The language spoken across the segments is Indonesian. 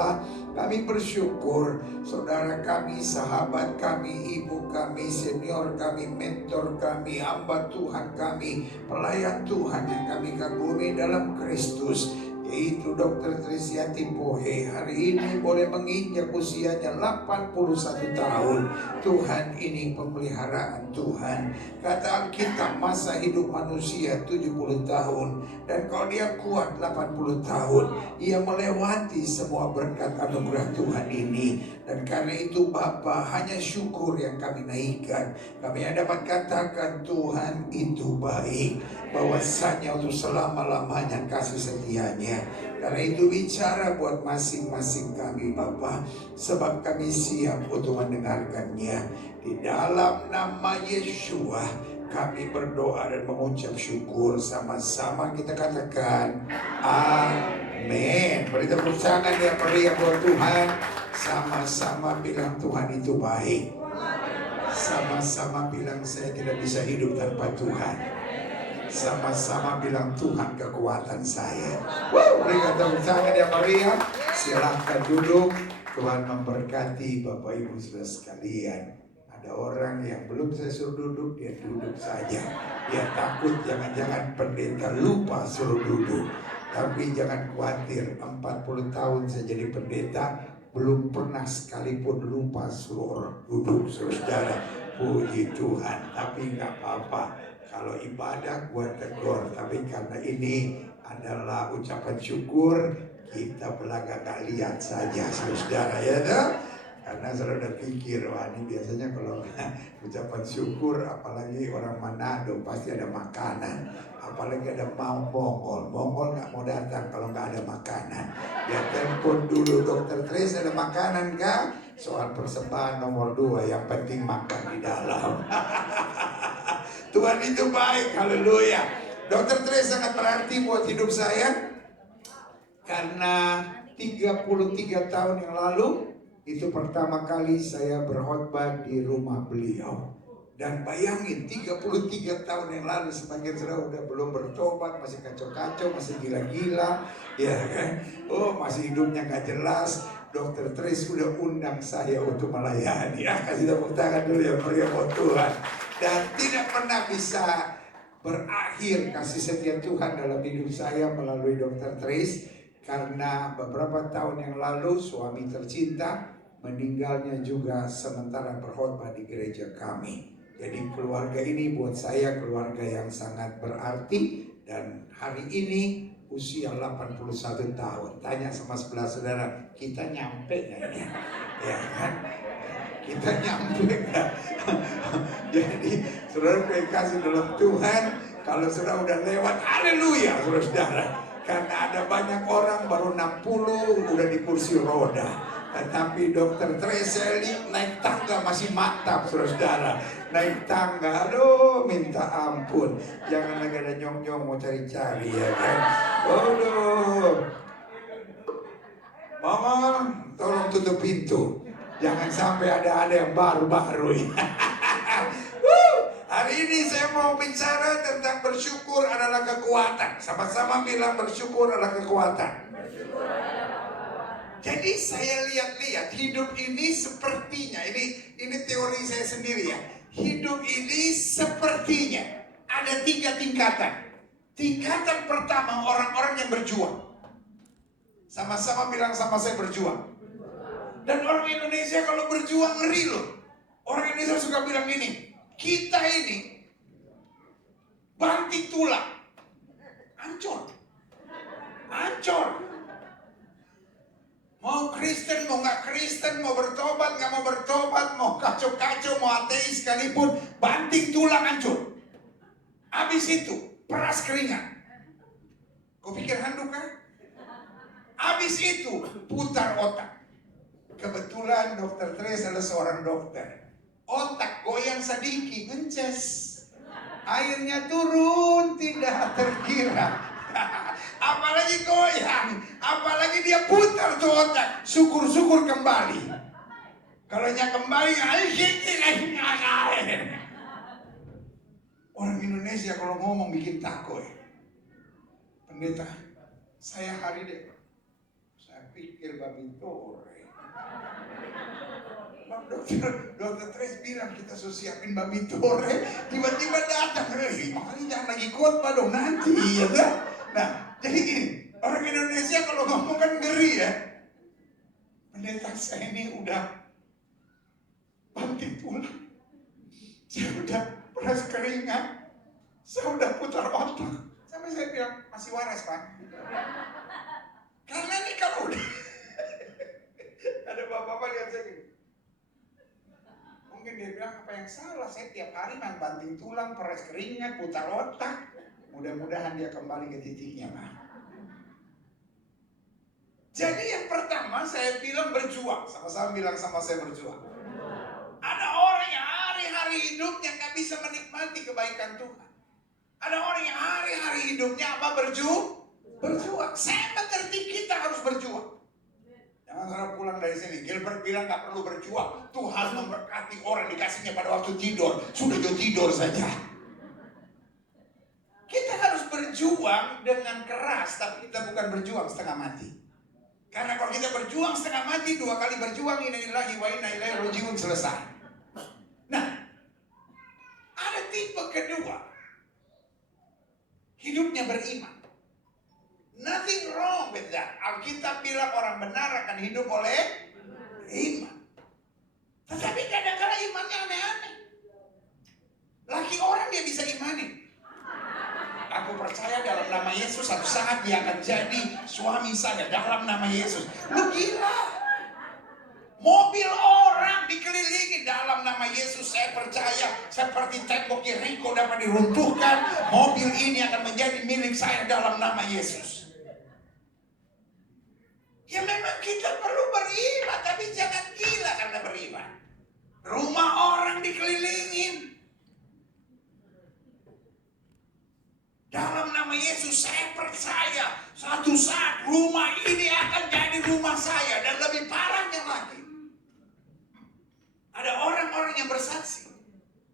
Bapa. Kami bersyukur saudara kami, sahabat kami, ibu kami, senior kami, mentor kami, hamba Tuhan kami, pelayan Tuhan yang kami kagumi dalam Kristus, yaitu Dr. Trisyanti Pohe, hari ini boleh menginjak usianya 81 tahun. Tuhan, ini pemeliharaan Tuhan. Kata Alkitab, masa hidup manusia 70 tahun. Dan kalau dia kuat 80 tahun, ia melewati semua berkat anugerah Tuhan ini. Dan karena itu Bapa, hanya syukur yang kami naikkan. Kami dapat katakan Tuhan itu baik, bahwasanya untuk selama-lamanya kasih setianya. Karena itu bicara buat masing-masing kami Bapa, sebab kami siap untuk mendengarkannya. Di dalam nama Yeshua kami berdoa dan mengucap syukur. Sama-sama kita katakan amin. Beri tepuk tangan yang meriah buat Tuhan. Sama-sama bilang Tuhan itu baik. Sama-sama bilang saya tidak bisa hidup tanpa Tuhan. Sama-sama bilang Tuhan kekuatan saya. Berikan tepuk tangan yang meriah. Silahkan duduk. Tuhan memberkati Bapak Ibu Saudara sekalian. Ada orang yang belum saya suruh duduk, dia duduk saja. Dia takut jangan-jangan pendeta lupa suruh duduk. Tapi jangan khawatir, 40 tahun saya jadi pendeta, belum pernah sekalipun lupa suruh orang duduk, saudara. Puji Tuhan. Tapi nggak apa-apa. Kalau ibadah gua tegur, tapi karena ini adalah ucapan syukur, kita belakang lihat saja, saudara, ya dah. Karena saudara pikir, wah ini biasanya kalau ucapan syukur, apalagi orang Manado pasti ada makanan, apalagi ada Mongol nggak mau datang kalau nggak ada makanan. Dia telepon dulu, Dr. Trace ada makanan kah? Soal persembahan nomor 2, yang penting makan di dalam. Tuhan itu baik, haleluya. Dr. Trace sangat berarti buat hidup saya, karena 33 tahun yang lalu itu pertama kali saya berkhotbah di rumah beliau. Dan bayangin 33 tahun yang lalu, sebagian saudara udah belum bertobat, masih kacau-kacau, masih gila-gila, ya kan? Oh, masih hidupnya gak jelas. Dr. Trace udah undang saya untuk melayani. Kasih tepuk tangan dulu ya, meriah buat Tuhan. Dan tidak pernah bisa berakhir kasih setia Tuhan dalam hidup saya melalui Dr. Trace. Karena beberapa tahun yang lalu suami tercinta meninggalnya juga sementara berkhotbah di gereja kami. Jadi keluarga ini buat saya keluarga yang sangat berarti. Dan hari ini usia 81 tahun. Tanya sama sebelah saudara, kita nyampe gak ya? Ya kan? Kita nyampe gak? Jadi saudara kasih dalam Tuhan, kalau saudara udah lewat, haleluya saudara. Karena ada banyak orang baru 60 udah di kursi roda. Tetapi Dr. Trace naik tangga masih mantap saudara. Naik tangga, aduh minta ampun. Jangan lagi ada nyong-nyong mau cari-cari ya kan. Aduh. Mama tolong tutup pintu. Jangan sampai ada yang baru-baru ya. Hari ini saya mau bicara tentang bersyukur adalah kekuatan. Sama-sama bilang bersyukur adalah kekuatan. Jadi saya lihat-lihat hidup ini sepertinya, ini teori saya sendiri ya. Hidup ini sepertinya ada 3 tingkatan. Tingkatan pertama orang-orang yang berjuang. Sama-sama bilang sama saya berjuang. Dan orang Indonesia kalau berjuang ngeri loh. Orang Indonesia suka bilang gini, kita ini banting tulang, hancur. Mau Kristen, mau gak Kristen, mau bertobat, gak mau bertobat, mau kacau-kacau, mau ateis sekalipun, banting tulang hancur. Habis itu, peras keringat. Kau pikir handuk kan? Habis itu, putar otak. Kebetulan Dr. Trace adalah seorang dokter. Otak goyang sedikit, ngeces. Airnya turun, tidak terkira. Apalagi goyang, apalagi dia putar tuh otak, syukur-syukur kembali. Kalau nya kembali, orang Indonesia kalau ngomong bikin takut. Pendeta, saya hari deh, saya pikir babi tore. Dokter Tres bilang kita sudah siapin babi tore, tiba-tiba datang, makanya jangan lagi khotbah dong nanti, ya kan? Nah, jadi gini, orang Indonesia kalau ngomong kan ngeri ya. Pendeta saya ini udah banting tulang, saya udah peras keringat, saya udah putar otak. Sampai saya bilang, masih waras Pak. Karena ini kalau udah ada bapak-bapak lihat saya gini. Mungkin dia bilang apa yang salah, saya tiap hari main banting tulang, peras keringat, putar otak. Mudah-mudahan dia kembali ke titiknya Pak. Jadi yang pertama saya bilang berjuang, sama-sama bilang sama saya berjuang. Ada orang yang hari-hari hidupnya gak bisa menikmati kebaikan Tuhan. Ada orang yang hari-hari hidupnya apa? Berjuang. Saya mengerti kita harus berjuang. Jangan saudara pulang dari sini, Gilbert bilang gak perlu berjuang. Tuhan memberkati orang dikasihnya pada waktu tidur. Sudah jauh tidur saja. Kita harus berjuang dengan keras, tapi kita bukan berjuang setengah mati. Karena kalau kita berjuang setengah mati, 2 kali berjuang, innalillahi wa inna ilaihi raji'un, selesai. Nah, ada tipe kedua. Hidupnya beriman. Nothing wrong with that. Alkitab bilang orang benar akan hidup oleh iman. Tetapi kadang-kadang imannya aneh-aneh. Laki orang dia bisa imani. Aku percaya dalam nama Yesus satu saat dia akan jadi suami saya dalam nama Yesus. Lu gila. Mobil orang dikelilingi dalam nama Yesus. Saya percaya seperti tembok Yeriko dapat diruntuhkan. Mobil ini akan menjadi milik saya dalam nama Yesus. Ya memang kita perlu beriman, tapi jangan gila karena beriman. Rumah orang dikelilingin. Dalam nama Yesus saya percaya satu saat rumah ini akan jadi rumah saya. Dan lebih parahnya lagi, ada orang-orang yang bersaksi,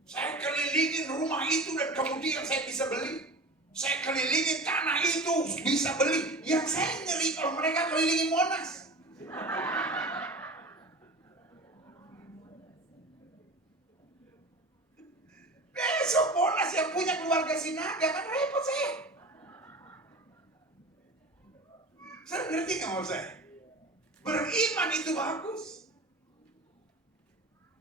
saya kelilingin rumah itu dan kemudian saya bisa beli. Saya kelilingin tanah itu bisa beli. Yang saya ngeri kalau mereka kelilingin Monas. Besok Monas yang punya keluarga Sinaga kan repot saya. Saya ngerti nggak mau saya? Beriman itu bagus.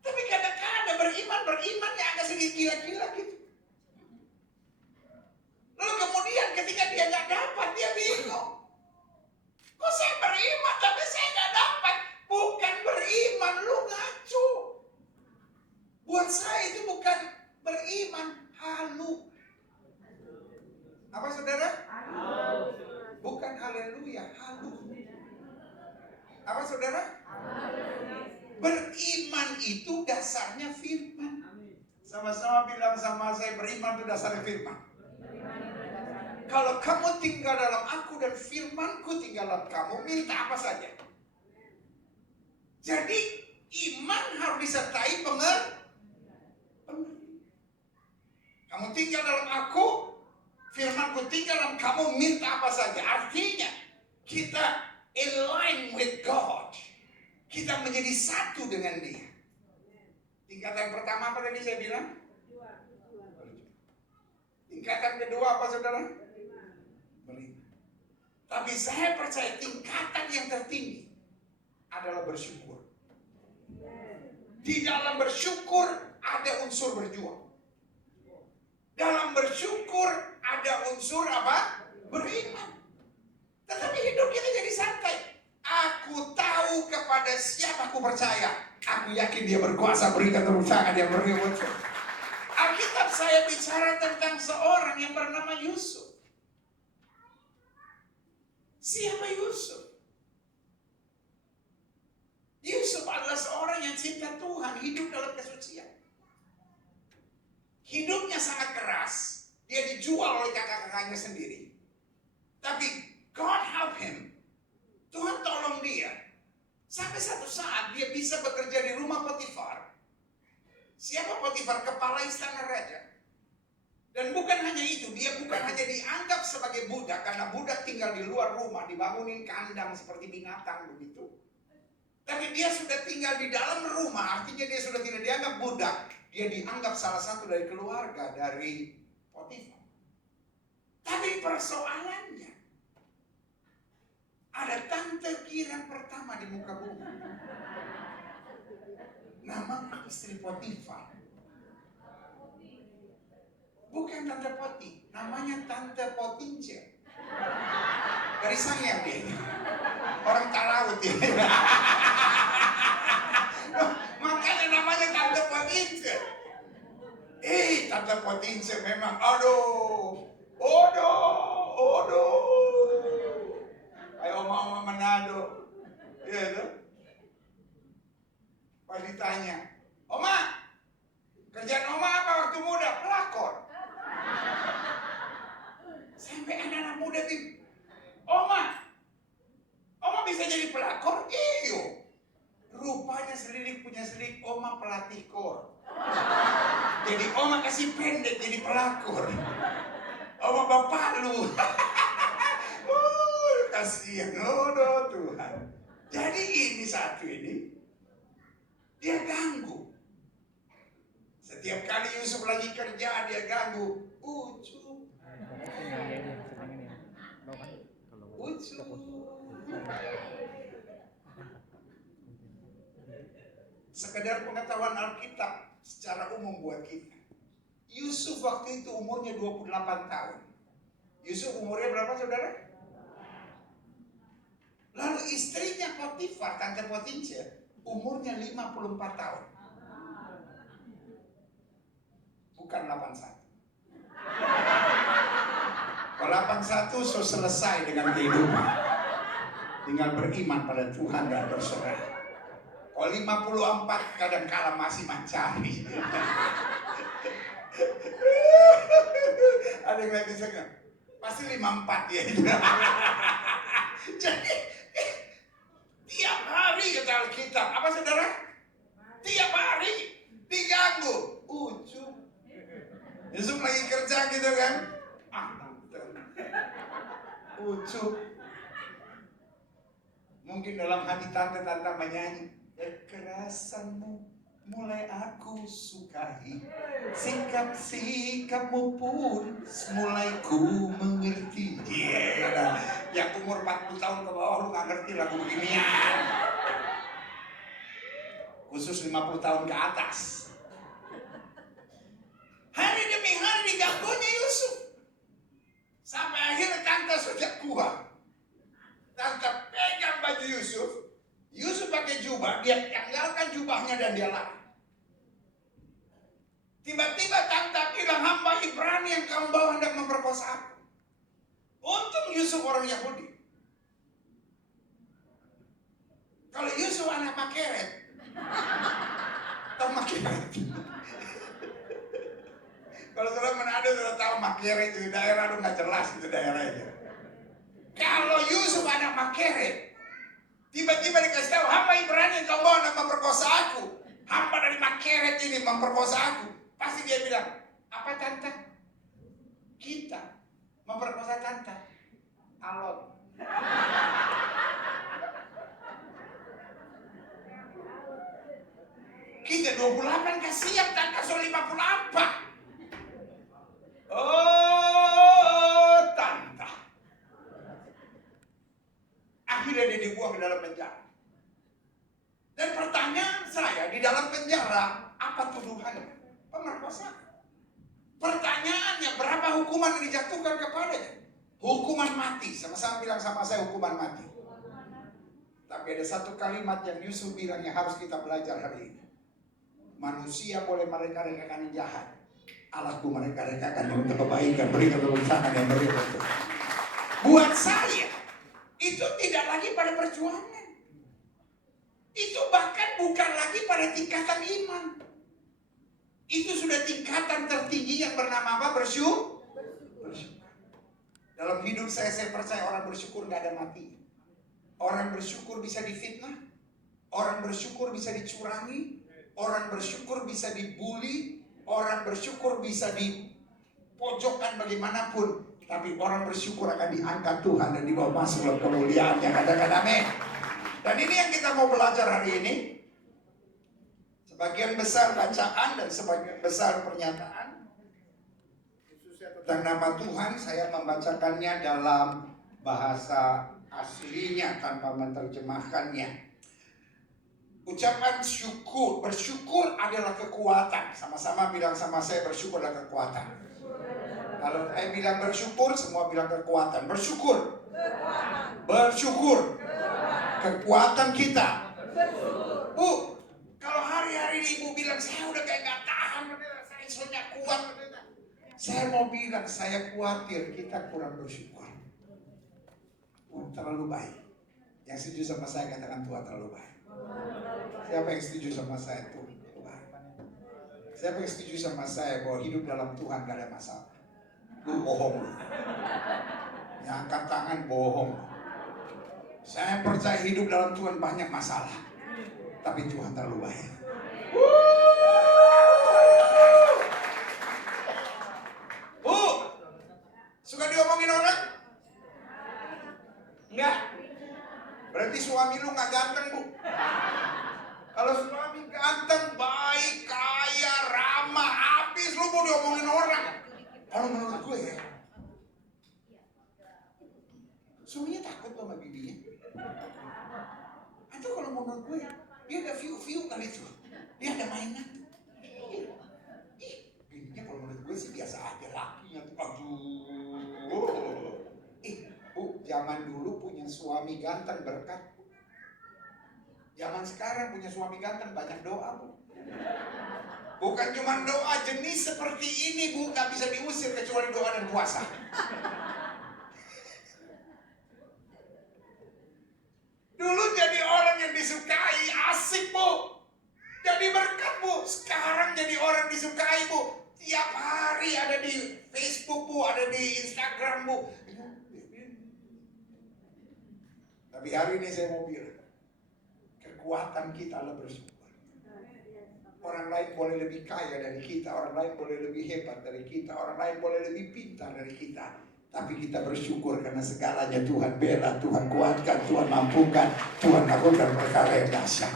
Tapi kadang-kadang beriman yang agak sedikit gila-gila gitu. Lalu kemudian ketika dia nggak dapat, dia bingung. Kok saya beriman tapi saya nggak dapat? Bukan beriman, lu ngaco. Buat saya itu bukan beriman, halu. Apa saudara? Halu. Bukan haleluya, halu. Apa saudara? Beriman itu dasarnya firman. Sama-sama bilang sama saya, beriman itu dasarnya firman. Kalau kamu tinggal dalam aku dan firmanku tinggal dalam kamu, minta apa saja. Jadi iman harus disertai pengertian. Kamu tinggal dalam aku, firmanku tinggal dalam kamu, minta apa saja. Artinya kita align with God. Kita menjadi satu dengan Dia. Tingkatan pertama apa tadi saya bilang? Tingkatan kedua apa saudara? Beriman. Tapi saya percaya tingkatan yang tertinggi adalah bersyukur. Di dalam bersyukur ada unsur berjuang. Dalam bersyukur ada unsur apa? Beriman. Tetapi hidup kita jadi santai. Aku tahu kepada siapa aku percaya. Aku yakin dia berkuasa, berikan tepuk tangan yang beriman. Alkitab saya bicara tentang seorang yang bernama Yusuf. Siapa Yusuf? Yusuf adalah seorang yang cinta Tuhan, hidup dalam kesucian. Hidupnya sangat keras. Dia dijual oleh kakak-kakaknya sendiri. Tapi God help him. Tuhan tolong dia. Sampai satu saat dia bisa bekerja di rumah Potifar. Siapa Potifar? Kepala istana raja. Dan bukan hanya itu, dia bukan hanya dianggap sebagai budak, karena budak tinggal di luar rumah, dibangunin kandang seperti binatang begitu. Tapi dia sudah tinggal di dalam rumah, artinya dia sudah tidak dianggap budak. Dia dianggap salah satu dari keluarga dari Potifar. Tapi persoalannya, ada tante Kiram pertama di muka bumi. Nama istri Potifar. Bukan Tante Poti, namanya Tante Potince. Dari Sangir dia. Orang Talaut dia. Makanya namanya Tante Potince. Tante Potince memang, aduh. Kayak oma-oma Manado. Iya tuh. Pas ditanya, Oma, kerjaan Oma apa waktu muda? Pelakor. Sampai anak-anak muda tuh, Oma bisa jadi pelakor? Iyo. Rupanya selidik punya selidik, Oma pelatih kor. Jadi Oma kasih pendek jadi pelakor. Oma bapak lu. Kasihan, Tuhan. Jadi ini satu ini, dia ganggu. Setiap kali Yusuf lagi kerja, dia ganggu. Ucup. Sekedar pengetahuan Alkitab secara umum buat kita. Yusuf waktu itu umurnya 28 tahun. Yusuf umurnya berapa, saudara? Lalu istrinya Potifar, Tante Potince, umurnya 54 tahun. Bukan 81. Kalau 81 so selesai dengan kehidupan. Tinggal beriman pada Tuhan dan berserah. Kalau 54 kadang-kala masih mencari. Ada yang lagi senang. Pasti 54 ya. Jadi tiap hari kata Alkitab, apa saudara? Tiap hari diganggu. Ucup. Yusuf lagi kerja gitu kan? Ucup. Mungkin dalam hati tante-tante menyanyi, kekerasanmu mulai aku sukai, sikap-sikapmu pun mulai ku mengerti. Yeah. Yang umur 40 tahun ke bawah lu gak ngerti lagu beginian. Khusus 50 tahun ke atas. Hari demi hari diganggunya Yusuf. Sampai akhirnya tante sudah kuat. Tante pegang baju Yusuf. Yusuf pakai jubah, dia tinggalkan jubahnya dan dia lari. Tiba-tiba tante bilang, hamba Ibrani yang kamu bawa hendak memperkosa aku. Untung Yusuf orang Yahudi. Kalau Yusuf anak Makeret, tahu Makeret? Kalau saudara Manado sudah tahu Makeret itu daerah lu nggak jelas itu daerahnya. Kalau Yusuf anak Makeret, tiba-tiba dikasih tahu hamba Ibrani yang kamu bawa hendak memperkosa aku. Hamba dari Makeret ini memperkosa aku. Pasti dia bilang, apa tante? Kita memperkosa tante. Alon. Kita 28 gak siap, tante so 54. Oh, tante. Akhirnya dia dibuang ke dalam penjara. Dan pertanyaan saya, di dalam penjara, apa tuduhannya? Pemerkosaan. Pertanyaannya, berapa hukuman yang dijatuhkan kepadanya? Hukuman mati. Sama-sama bilang sama saya, hukuman mati. Tapi ada satu kalimat yang Yusuf bilang yang harus kita belajar hari ini. Manusia boleh mereka-rekakan yang jahat. Allahku mereka-rekakan yang untuk kebaikan, berikan kebenaran yang mereka itu. Buat saya, itu tidak lagi pada perjuangan. Itu bahkan bukan lagi pada tingkatan iman. Itu sudah tingkatan tertinggi yang bernama apa? Bersyukur. Dalam hidup saya percaya orang bersyukur gak ada mati. Orang bersyukur bisa difitnah. Orang bersyukur bisa dicurangi. Orang bersyukur bisa dibully. Orang bersyukur bisa pojokan bagaimanapun, tapi orang bersyukur akan diangkat Tuhan dan dibawa masuk dalam kemuliaannya. Katakan amin. Dan ini yang kita mau belajar hari ini. Sebagian besar bacaan dan sebagian besar pernyataan khususnya tentang nama Tuhan, saya membacakannya dalam bahasa aslinya tanpa menerjemahkannya. Ucapan syukur, bersyukur adalah kekuatan. Sama-sama bilang sama saya, bersyukur adalah kekuatan. Kalau saya bilang bersyukur, semua bilang kekuatan. Bersyukur. Bersyukur. Kekuatan kita. Bu, kalau hari-hari ini ibu bilang saya udah kayak gak tahan, saya soalnya kuat. Saya mau bilang saya khawatir kita kurang bersyukur. Tuhan terlalu baik. Yang setuju sama saya katakan Tuhan terlalu baik. Siapa yang setuju sama saya tuh? Siapa yang setuju sama saya bahwa hidup dalam Tuhan gak ada masalah? Lu bohong. Yang angkat tangan bohong. Saya percaya hidup dalam Tuhan banyak masalah, tapi Tuhan terlalu baik. Bu, suka diomongin orang? Enggak. Berarti suami lu gak ganteng, Bu. Kalau suami ganteng, baik, kaya, ramah, habis lu mau diomongin orang. Kalau menurut gue ya, suaminya takut sama bibinya. Atau kalau menurut gue, dia ada view kali itu. Dia ada mainan. Bibinya kalau menurut gue sih biasa aja, lakinya tuh. Aduh. Bu, zaman dulu punya suami ganteng berkat. Zaman sekarang punya suami ganteng banyak doa, Bu. Bukan cuma doa, jenis seperti ini, Bu, gak bisa diusir kecuali doa dan puasa. Dulu jadi orang yang disukai, asik, Bu. Jadi berkat, Bu. Sekarang jadi orang disukai, Bu. Tiap hari ada di Facebook, Bu, ada di Instagram, Bu. Tapi hari ini saya mau bilang, kekuatan kita adalah bersyukur. Orang lain boleh lebih kaya dari kita, orang lain boleh lebih hebat dari kita, orang lain boleh lebih pintar dari kita. Tapi kita bersyukur karena segalanya Tuhan bela, Tuhan kuatkan, Tuhan mampukan, Tuhan lakukan perkara yang dahsyat.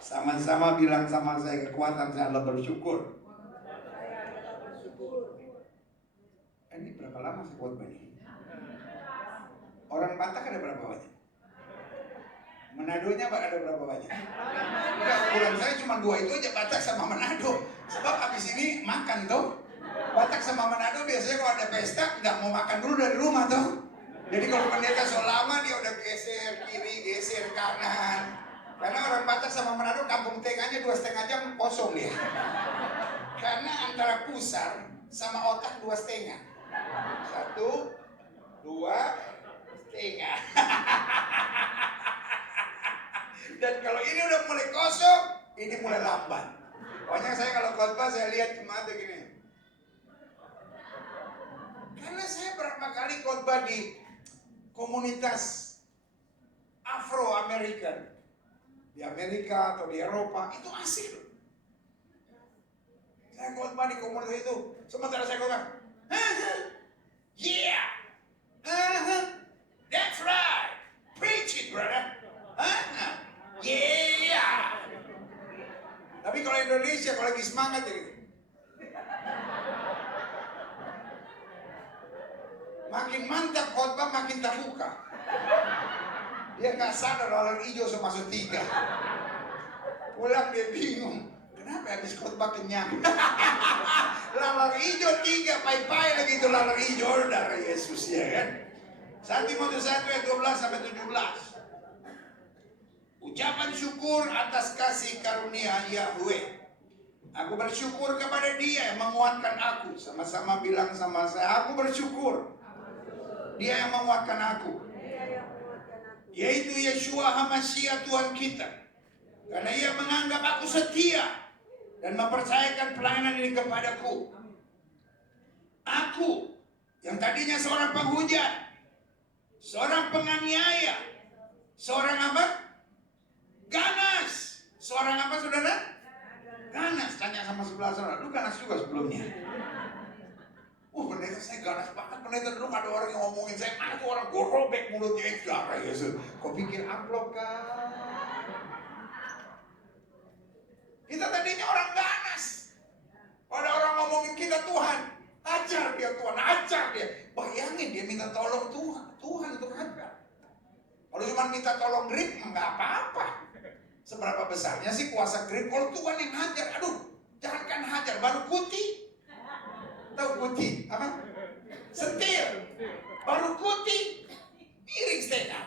Sama-sama bilang sama saya, kekuatan saya adalah bersyukur. Ini berapa lama saya khotbah ini? Orang Batak ada berapa banyak? Manadonya ada berapa banyak? Enggak, ukuran saya cuma 2 itu aja, Batak sama Manado. Sebab habis ini makan tuh. Batak sama Manado biasanya kalau ada pesta nggak mau makan dulu dari rumah tuh. Jadi kalau pendeta so lama dia udah geser kiri, geser kanan. Karena orang Batak sama Manado kampung tengahnya 2,5 jam kosong dia. Karena antara pusar sama otak 2,5. 1, 2,5. Dan kalau ini udah mulai kosong, ini mulai lambat. Pokoknya saya kalau khotbah saya lihat jemaat begini. Karena saya berapa kali khotbah di komunitas Afro-American. Di Amerika atau di Eropa, itu asik loh. Saya khotbah di komunitas itu, sementara saya khotbah, yeah, that's right, preach it brother, yeah. Tapi kalau Indonesia, kalau lagi semangat ya gitu. Makin mantap khotbah, makin terbuka. Dia nggak sadar laler hijau masuk 3. Pulang dia bingung. Kenapa habis khotbah kenyang? Laler hijau 3, pai-pai lagi itu laler hijau darah Yesus ya kan. 1 Timotius 1 ayat 12 sampai 17. Ucapan syukur atas kasih karunia Yahweh. Aku bersyukur kepada Dia yang menguatkan aku. Sama-sama bilang sama saya, aku bersyukur. Dia yang menguatkan aku, yaitu Yeshua HaMashiach Tuhan kita. Karena Ia menganggap aku setia dan mempercayakan pelayanan ini kepadaku. Aku yang tadinya seorang penghujat, seorang penganiaya, seorang apa? Ganas. Seorang apa saudara? Ganas. Tanya sama sebelah saudara, lu ganas juga sebelumnya? Pendeta saya ganas banget. Pendeta dulu ada orang yang ngomongin saya, mana tuh orang, gue robek mulutnya. Darah Yesus. Kau pikir amplop kan? Kita tadinya orang ganas. Ada orang ngomongin kita Tuhan, ajar dia Tuhan, ajar dia. Bayangin dia minta tolong Tuhan, Tuhan untuk ajar. Kalau cuma minta tolong grip, nggak apa-apa. Seberapa besarnya sih kuasa grip? Kalau Tuhan yang hajar, aduh, jangankan hajar, baru kuti. Tahu kuti? Apa? Setir. Baru kuti, piring setengah.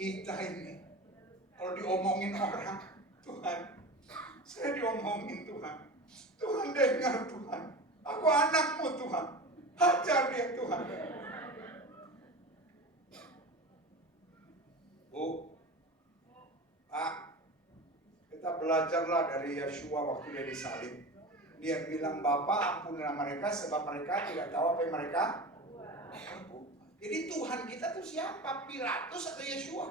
Kita ini, kalau diomongin orang, Tuhan, saya diomongin Tuhan. Tuhan dengar Tuhan. Aku anakmu Tuhan. Hajar dia Tuhan. Bu, Pak, kita belajarlah dari Yeshua waktu dia disalib. Dia bilang, Bapa ampunilah mereka sebab mereka tidak tahu apa yang mereka. Jadi Tuhan kita tuh siapa? Pilatus atau Yeshua?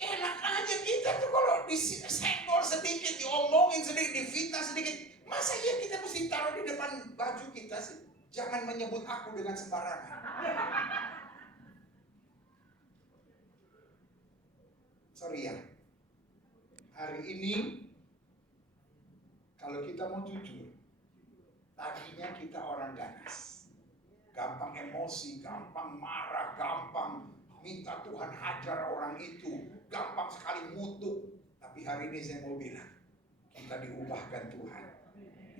Enak aja kita tuh kalau disenggol sedikit, diomongin sedikit, difitnah sedikit. Masa iya kita mesti taruh di depan baju kita sih? Jangan menyebut aku dengan sembarangan. Sorry ya. Hari ini kalau kita mau jujur, tadinya kita orang ganas. Gampang emosi, gampang marah, gampang minta Tuhan hajar orang itu, gampang sekali ngutuk. Tapi hari ini saya mau bilang, kita diubahkan Tuhan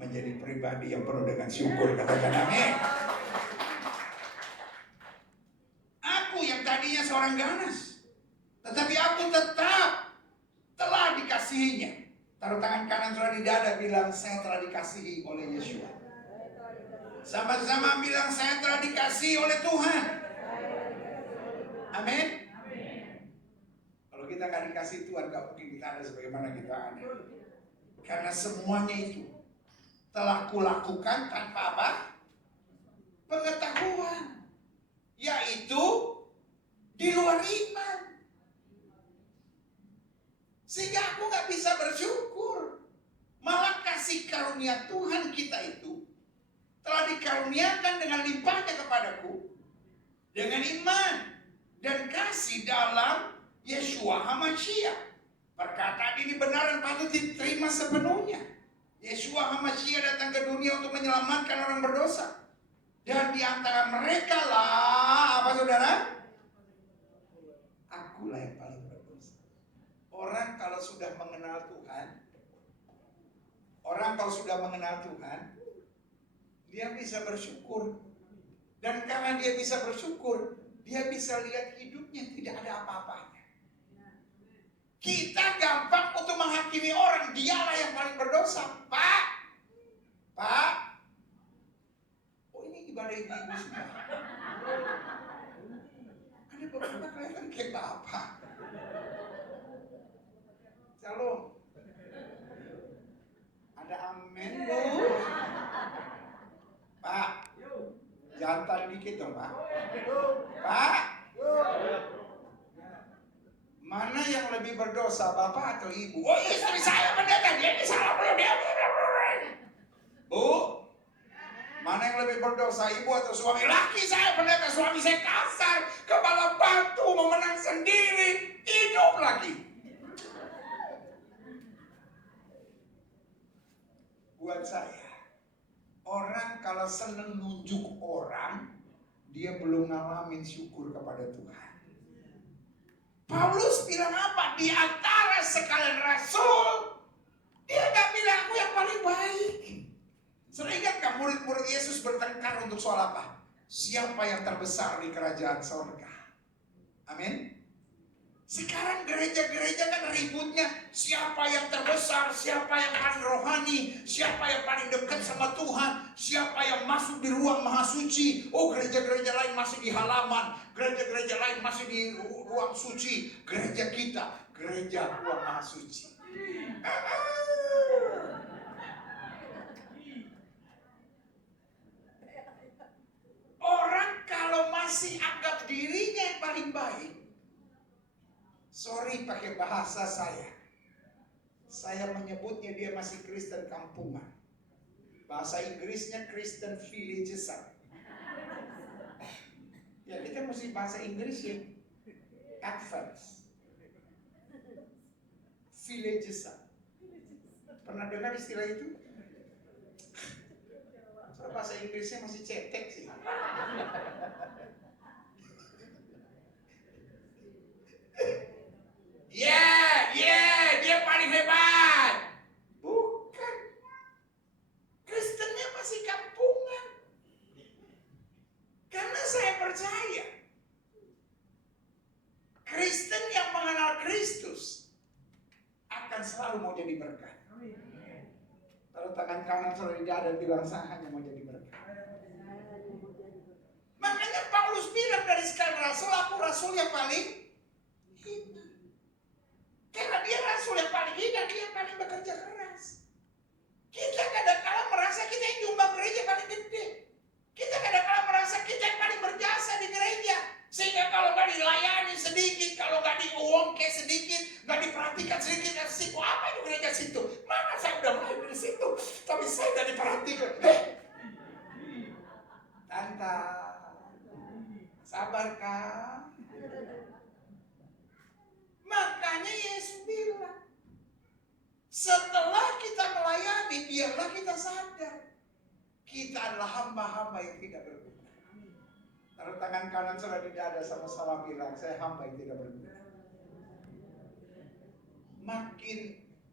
menjadi pribadi yang penuh dengan syukur. Katakan amin. Aku yang tadinya seorang ganas, tetapi aku tetap telah dikasihinya. Taruh tangan kanan saudara di dada, bilang saya telah dikasihi oleh Yeshua. Sama-sama bilang saya telah dikasihi oleh Tuhan. Amin. Kalau kita nggak dikasih Tuhan, nggak mungkin kita ada sebagaimana kita ada. Karena semuanya itu telah kulakukan tanpa apa? Pengetahuan. Yaitu di luar iman. Sehingga aku nggak bisa bersyukur. Malah kasih karunia Tuhan kita itu telah dikaruniakan dengan limpahnya kepadaku dengan iman dan kasih dalam Yeshua HaMashiach. Perkataan ini benar dan patut diterima sepenuhnya. Yeshua HaMashiach datang ke dunia untuk menyelamatkan orang berdosa. Dan di antara mereka lah, apa saudara? Akulah yang paling berdosa. Orang kalau sudah mengenal Tuhan, dia bisa bersyukur. Dan karena dia bisa bersyukur, dia bisa lihat hidupnya tidak ada apa-apanya. Kita gampang untuk menghakimi orang, dialah yang paling berdosa. Pak, oh ini ibadah ibu-ibu semua. Ada beberapa kelihatan kayak bapak. Shalom. Ada amin, Bu. Pak, jantan dikit dong, Pak. Pak, mana yang lebih berdosa, bapak atau ibu? Oh, istri saya pendeta, dia ini salah belum dia. Bu, mana yang lebih berdosa, ibu atau suami? Laki saya pendeta, suami saya kasar, kepala batu, memenang sendiri, hidup lagi. Buat saya, orang kalau seneng nunjuk orang, dia belum ngalamin syukur kepada Tuhan. Paulus bilang apa? Di antara sekalian rasul, dia gak bilang aku yang paling baik. Sering kan murid-murid Yesus bertengkar untuk soal apa? Siapa yang terbesar di kerajaan surga? Amin. Sekarang gereja-gereja kan ributnya siapa yang terbesar, siapa yang paling rohani, siapa yang paling dekat sama Tuhan, siapa yang masuk di ruang maha suci. Oh, gereja-gereja lain masih di halaman, gereja-gereja lain masih di ruang suci. Gereja kita, gereja ruang maha suci. Orang kalau masih anggap dirinya yang paling baik, sorry pakai bahasa saya, Saya menyebutnya dia masih Kristen kampungan. Bahasa Inggrisnya Kristen villagesan. Ya kita mesti bahasa Inggris ya. Advance. Villagesan. Pernah dengar istilah itu? Soalnya bahasa Inggrisnya masih cetek sih. Dia paling hebat. Bukan. Kristennya masih kampungan. Karena saya percaya Kristen yang mengenal Kristus akan selalu mau jadi berkat. Kalau tangan kanan selalu di dada bilang saya hanya mau jadi berkat. Makanya Paulus bilang dari sekarang rasul, aku rasul yang paling hina. Karena dia rasul yang paling hina, dia yang paling bekerja keras. Kita kadang-kadang merasa kita yang nyumbang gereja paling gede. Kita kadang-kadang merasa kita yang paling berjasa di gereja. Sehingga kalau nggak dilayani sedikit, kalau nggak diuangke sedikit, nggak diperhatikan sedikit, situ apa itu gereja situ? Mana saya udah mulai di situ, tapi saya nggak diperhatikan. Tante, sabarkah? Makanya Yesus bilang, setelah kita melayani, biarlah kita sadar kita adalah hamba-hamba yang tidak berguna. Taruh tangan kanan saudara di dada, sama-sama bilang, saya hamba yang tidak berguna. Makin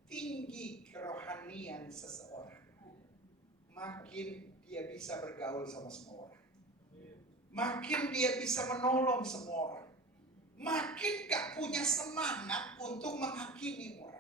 tinggi kerohanian seseorang, makin dia bisa bergaul sama semua orang. Makin dia bisa menolong semua orang. Makin gak punya semangat untuk menghakimi orang.